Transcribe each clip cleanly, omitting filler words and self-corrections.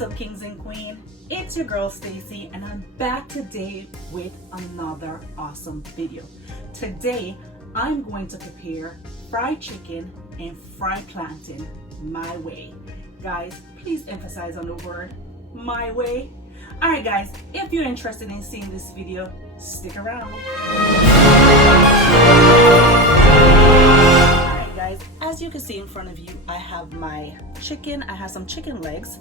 What's up, kings and queen? It's your girl Stacy, and I'm back today with another awesome video. Today I'm going to prepare fried chicken and fried plantain my way. Guys, please emphasize on the word my way. Alright guys, if you're interested in seeing this video, stick around. Alright guys, as you can see in front of you, I have my chicken. I have some chicken legs,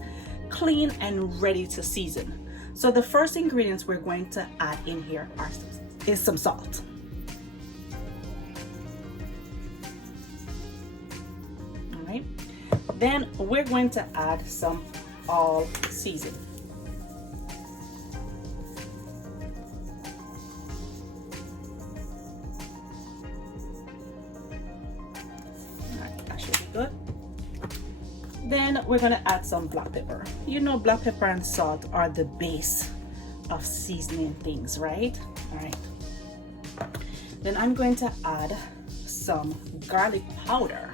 clean and ready to season. So the first ingredients we're going to add in here is some salt. All right. Then we're going to add some all season. All right, that should be good. Then we're going to add some black pepper. You know, black pepper and salt are the base of seasoning things, right? All right. Then I'm going to add some garlic powder.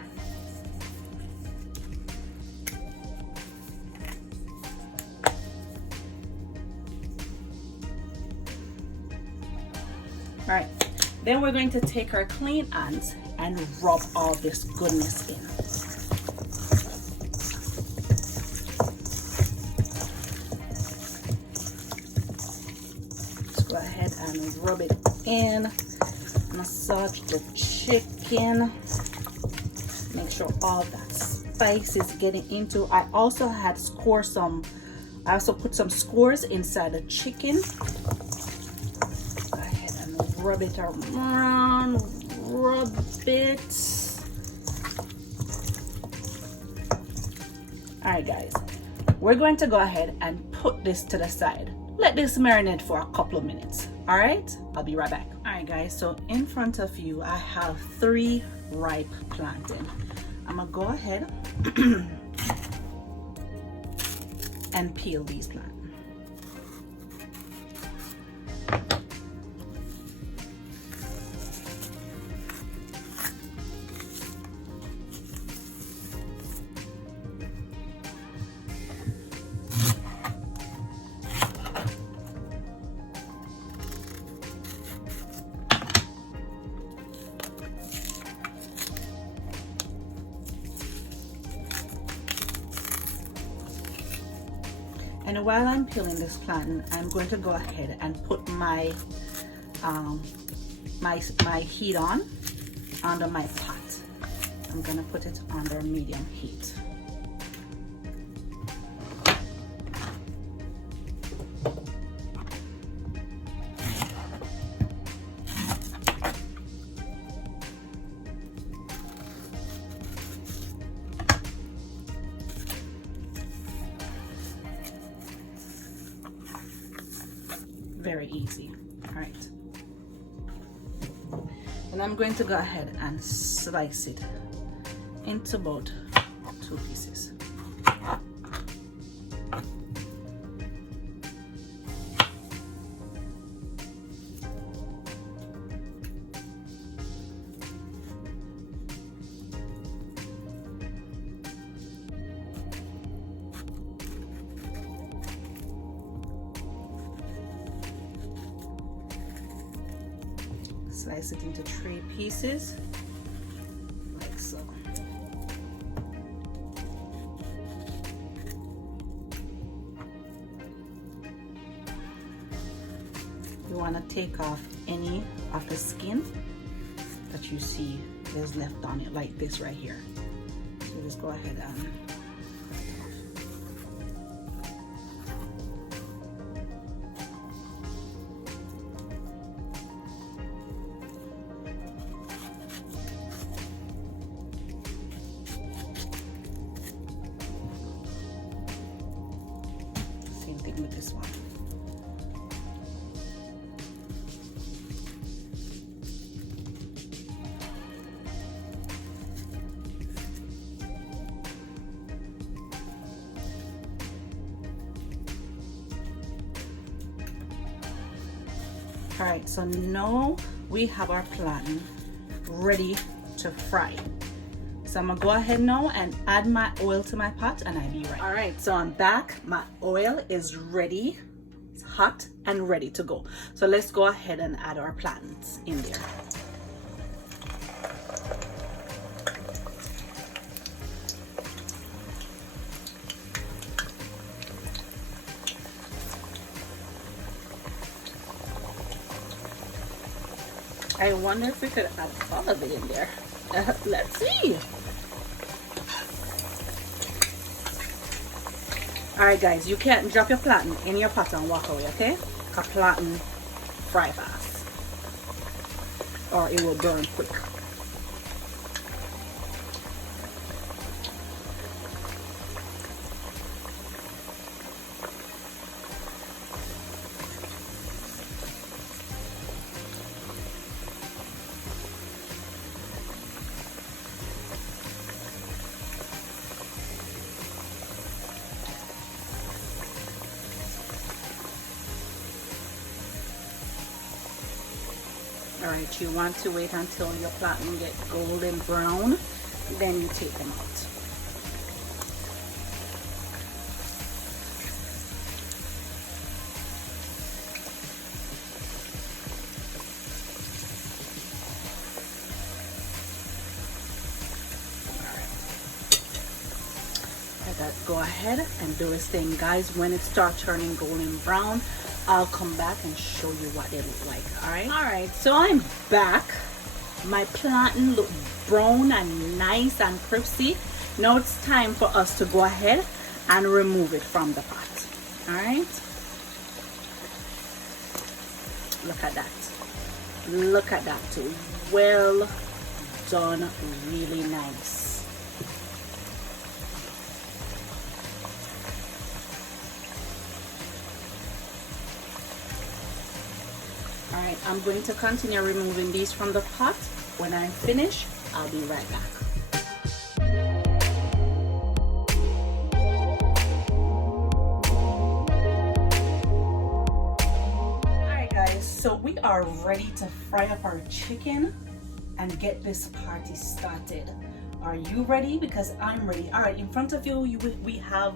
All right. Then we're going to take our clean hands and rub all this goodness in. Go ahead and rub it in, massage the chicken, make sure all that spice is getting into. I also put some scores inside the chicken. Go ahead and rub it around, rub it. All right guys, we're going to go ahead and put this to the side. Let this marinate for a couple of minutes. All right, I'll be right back. All right guys, so in front of you I have 3 ripe plantain. I'm gonna go ahead and peel these plantain. And while I'm peeling this plantain, I'm going to go ahead and put my my heat on under my pot. I'm going to put it under medium heat. Very easy. All right, and I'm going to go ahead and slice it into about 2 pieces. Slice it into 3 pieces, like so. You want to take off any of the skin that you see is left on it, like this right here. So just go ahead and cut it off. Same thing with this one. All right, so now we have our plantain ready to fry. so I'm gonna go ahead now and add my oil to my pot, and I'll be right. All right, so I'm back. My oil is ready. It's hot and ready to go. So let's go ahead and add our plantains in there. I wonder if we could add all of it in there. Let's see. Alright guys, you can't drop your plantain in your pot and walk away, okay? A plantain fry fast, or it will burn quick. Alright, you want to wait until your plantain get golden brown, then you take them out. Go ahead and do this thing, guys. When it starts turning golden brown, I'll come back and show you what they look like. All right, so I'm back. My plantain look brown and nice and crispy. Now it's time for us to go ahead and remove it from the pot. All right, look at that, look at that. Well done, really nice. Alright, I'm going to continue removing these from the pot. When I'm finished, I'll be right back. Alright guys, so we are ready to fry up our chicken and get this party started. Are you ready? Because I'm ready. Alright, in front of you, we have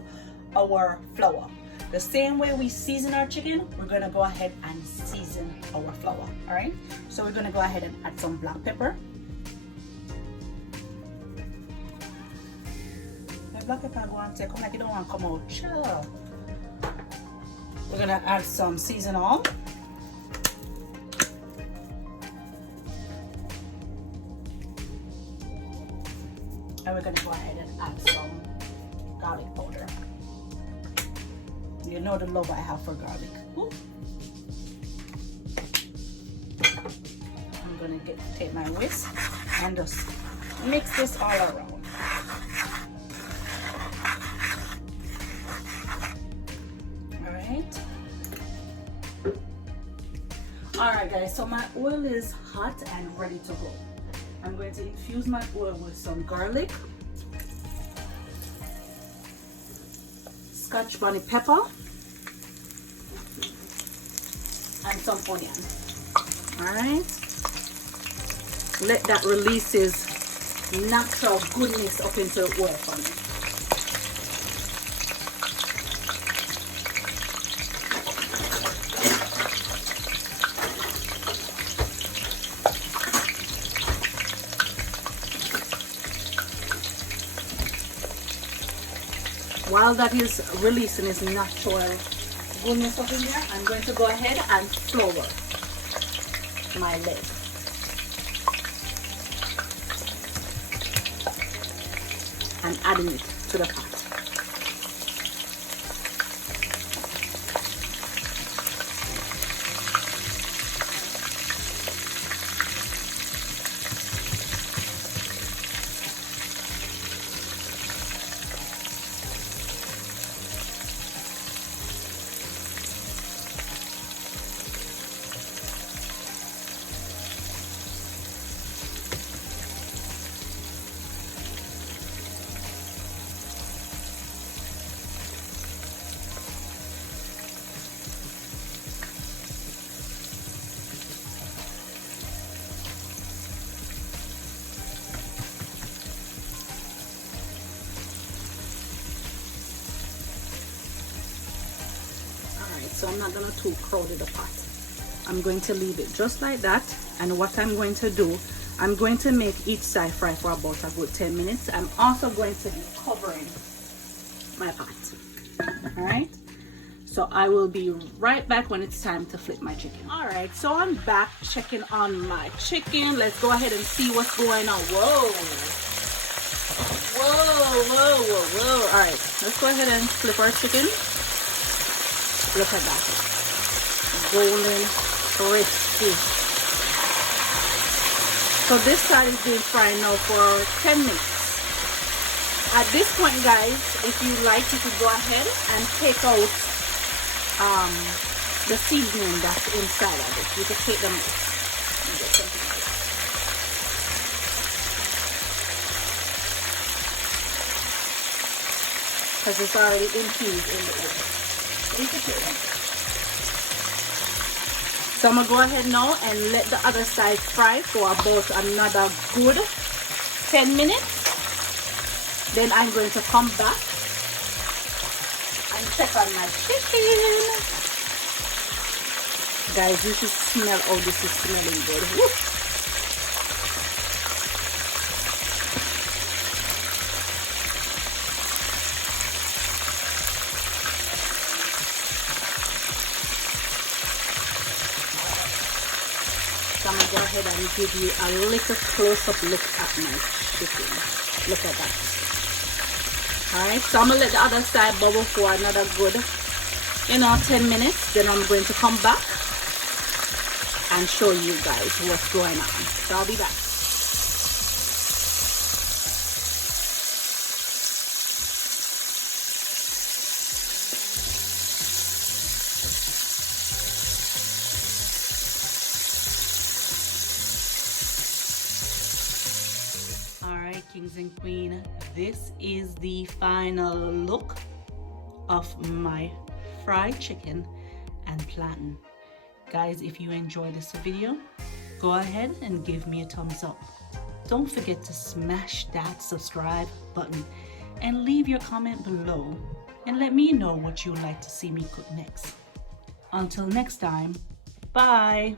our flour. The same way we season our chicken, we're gonna go ahead and season our flour. All right, so we're gonna go ahead and add some black pepper. The black pepper go and take, come like you don't want to come out. Chill. We're gonna add some season-up. And we're gonna go ahead and add some garlic powder. You know the love I have for garlic. Ooh. I'm gonna take my whisk and just mix this all around. All right guys, so my oil is hot and ready to go. I'm going to infuse my oil with some garlic, Scotch bonnet pepper, and some onion. Alright, let that release its natural goodness up into the oil for me. While that is releasing its natural goodness up in there, I'm going to go ahead and flour my leg. And adding it to the pot. so I'm not gonna too crowd the pot. I'm going to leave it just like that. And what I'm going to do, I'm going to make each side fry for about a good 10 minutes. I'm also going to be covering my pot. All right, so I will be right back when it's time to flip my chicken. All right, so I'm back checking on my chicken. Let's go ahead and see what's going on. Whoa, whoa, whoa, whoa, whoa. All right, let's go ahead and flip our chicken. Look at that, golden, crispy. So this side is being fried now for 10 minutes. At this point, guys, if you like, you could go ahead and take out the seasoning that's inside of it. You can take them out. Because it's already infused in the oil. You can take them. So I'm going to go ahead now and let the other side fry for about another good 10 minutes. Then I'm going to come back and check on my chicken. Guys, you should smell how this is smelling good. Woo. So I'm going to go ahead and give you a little close-up look at my chicken. Look at that. Alright, so I'm going to let the other side bubble for another good, 10 minutes. Then I'm going to come back and show you guys what's going on. So I'll be back. Kings and Queen, this is the final look of my fried chicken and plantain. Guys, if you enjoy this video, go ahead and give me a thumbs up. Don't forget to smash that subscribe button and leave your comment below and let me know what you would like to see me cook next. Until next time, bye.